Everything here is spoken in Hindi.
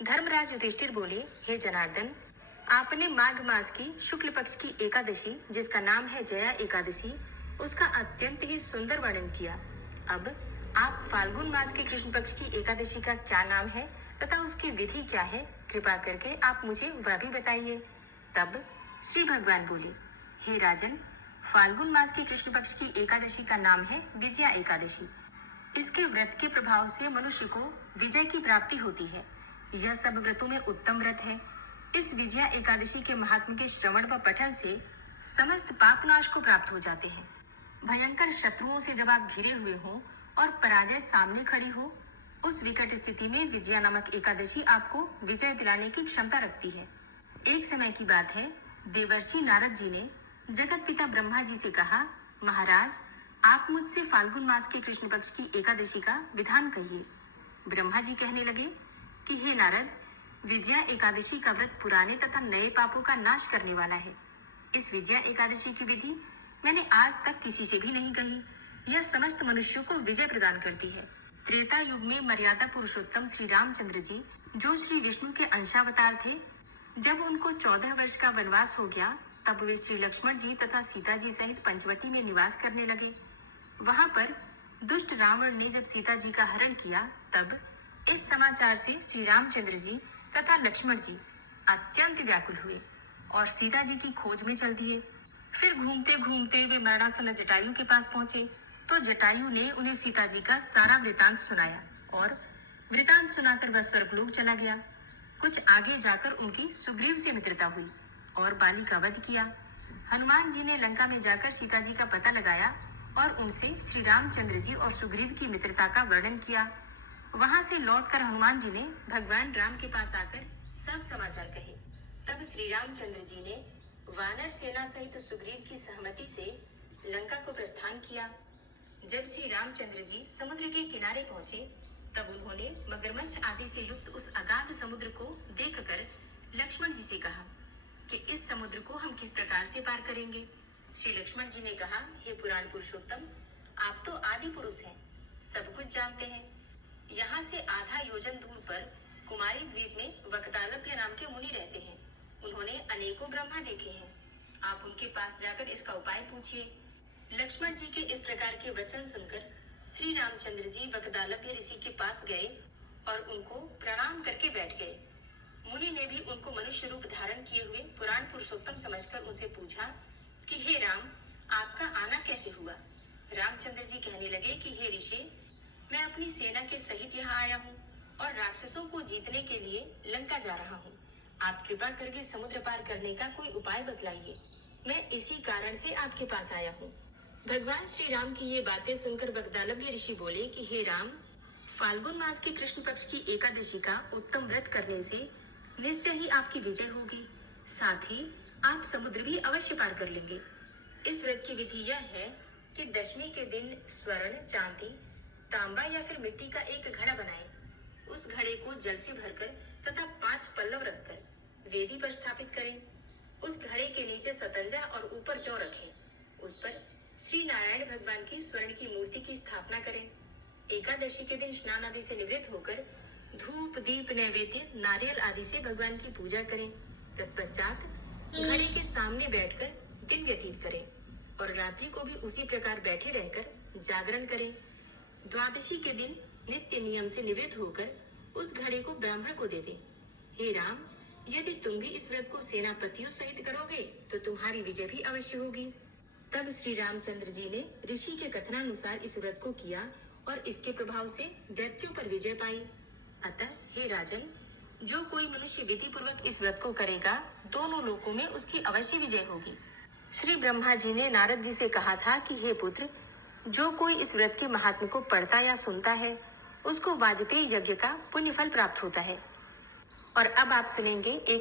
धर्मराज युधिष्ठिर बोले, हे जनार्दन, आपने माघ मास की शुक्ल पक्ष की एकादशी, जिसका नाम है जया एकादशी, उसका अत्यंत ही सुंदर वर्णन किया। अब आप फाल्गुन मास के कृष्ण पक्ष की एकादशी का क्या नाम है तथा उसकी विधि क्या है, कृपा करके आप मुझे वह भी बताइए। तब श्री भगवान बोले, हे राजन, फाल्गुन मास के कृष्ण पक्ष की एकादशी का नाम है विजया एकादशी। इसके व्रत के प्रभाव से मनुष्य को विजय की प्राप्ति होती है। यह सब व्रतों में उत्तम व्रत है। इस विजया एकादशी के महात्म के श्रवण व पठन से समस्त पाप नाश को प्राप्त हो जाते हैं। भयंकर शत्रुओं से जब आप घिरे हुए हो और पराजय सामने खड़ी हो, उस विकट स्थिति में विजया नामक एकादशी आपको विजय दिलाने की क्षमता रखती है। एक समय की बात है, देवर्षि नारद जी ने जगत पिता ब्रह्मा जी से कहा, महाराज, आप मुझसे फाल्गुन मास के कृष्ण पक्ष की एकादशी का विधान कहिए। ब्रह्मा जी कहने लगे कि हे नारद, विजया एकादशी का व्रत पुराने तथा नए पापों का नाश करने वाला है। इस विजया एकादशी की विधि मैंने आज तक किसी से भी नहीं कही। यह समस्त मनुष्यों को विजय प्रदान करती है। त्रेता युग में मर्यादा पुरुषोत्तम श्री रामचंद्र जी, जो श्री विष्णु के अंशावतार थे, जब उनको 14 वर्ष का वनवास हो गया, तब वे श्री लक्ष्मण जी तथा सीता जी सहित पंचवटी में निवास करने लगे। वहां पर दुष्ट रावण ने जब सीता जी का हरण किया, तब इस समाचार से श्री रामचंद्र जी तथा लक्ष्मण जी अत्यंत व्याकुल हुए और सीता जी की खोज में चल दिए। फिर घूमते घूमते वे मरणासन जटायु के पास पहुंचे, तो जटायु ने उन्हें सीता जी का सारा वृतांत सुनाया और वृतांत सुनाकर वह स्वर्गलोक चला गया। कुछ आगे जाकर उनकी सुग्रीव से मित्रता हुई और बाली का वध किया। हनुमान जी ने लंका में जाकर सीता जी का पता लगाया और उनसे श्री रामचंद्र जी और सुग्रीव की मित्रता का वर्णन किया। वहां से लौटकर हनुमान जी ने भगवान राम के पास आकर सब समाचार कहे। तब श्री रामचंद्र जी ने वानर सेना सहित सुग्रीव की सहमति से लंका को प्रस्थान किया। जब श्री रामचंद्र जी समुद्र के किनारे पहुंचे, तब उन्होंने मगरमच्छ आदि से युक्त उस अगाध समुद्र को देखकर लक्ष्मण जी से कहा कि इस समुद्र को हम किस प्रकार से पार करेंगे। श्री लक्ष्मण जी ने कहा, हे पुराण पुरुषोत्तम, आप तो आदि पुरुष हैं, सब कुछ जानते हैं। यहाँ से आधा योजन दूर पर कुमारी द्वीप में वक्तालभ्य नाम के मुनि रहते हैं। उन्होंने अनेकों ब्रह्मा देखे हैं। आप उनके पास जाकर इसका उपाय पूछिए। लक्ष्मण जी के इस प्रकार के वचन सुनकर श्री रामचंद्र जी वक्तालभ्य ऋषि के पास गए और उनको प्रणाम करके बैठ गए। मुनि ने भी उनको मनुष्य रूप धारण किए हुए पुराण पुरुषोत्तम समझकर उनसे पूछा कि हे राम, आपका आना कैसे हुआ। रामचंद्र जी कहने लगे कि हे ऋषि, मैं अपनी सेना के सहित यहाँ आया हूँ और राक्षसों को जीतने के लिए लंका जा रहा हूँ। आप कृपा करके समुद्र पार करने का कोई उपाय बतलाइए। मैं इसी कारण से आपके पास आया हूँ। भगवान श्री राम की ये बातें सुनकर वक्तालभ्य ऋषि बोले कि हे राम, फाल्गुन मास के कृष्ण पक्ष की एकादशी का उत्तम व्रत करने से निश्चय ही आपकी विजय होगी। साथ ही आप समुद्र भी अवश्य पार कर लेंगे। इस व्रत की विधि यह है कि दशमी के दिन स्वर्ण, चांदी, तांबा या फिर मिट्टी का एक घड़ा बनाएं। उस घड़े को जल से भरकर तथा 5 पल्लव रखकर वेदी पर स्थापित करें। उस घड़े के नीचे सतंजा और ऊपर जौ रखें। उस पर श्री नारायण भगवान की स्वर्ण की मूर्ति की स्थापना करें। एकादशी के दिन स्नान आदि से निवृत्त होकर धूप, दीप, नैवेद्य, नारियल आदि से भगवान की पूजा करें। तत्पश्चात घड़े के सामने बैठकर दिन व्यतीत करें और रात्रि को भी उसी प्रकार बैठे रहकर जागरण करें। द्वादशी के दिन नित्य नियम से निवृत्त होकर उस घड़े को ब्राह्मण को दे दें। हे राम, यदि तुम भी इस व्रत को सेनापतियों सहित करोगे तो तुम्हारी विजय भी अवश्य होगी। तब श्री रामचंद्र जी ने ऋषि के कथनानुसार इस व्रत को किया और इसके प्रभाव से दैत्यों पर विजय पाई। अतः हे राजन, जो कोई मनुष्य विधि पूर्वक इस व्रत को करेगा, दोनों लोकों में उसकी अवश्य विजय होगी। श्री ब्रह्मा जी ने नारद जी से कहा था कि हे पुत्र, जो कोई इस व्रत के महात्म्य को पढ़ता या सुनता है, उसको वाजपेयी यज्ञ का पुण्य फल प्राप्त होता है। और अब आप सुनेंगे एक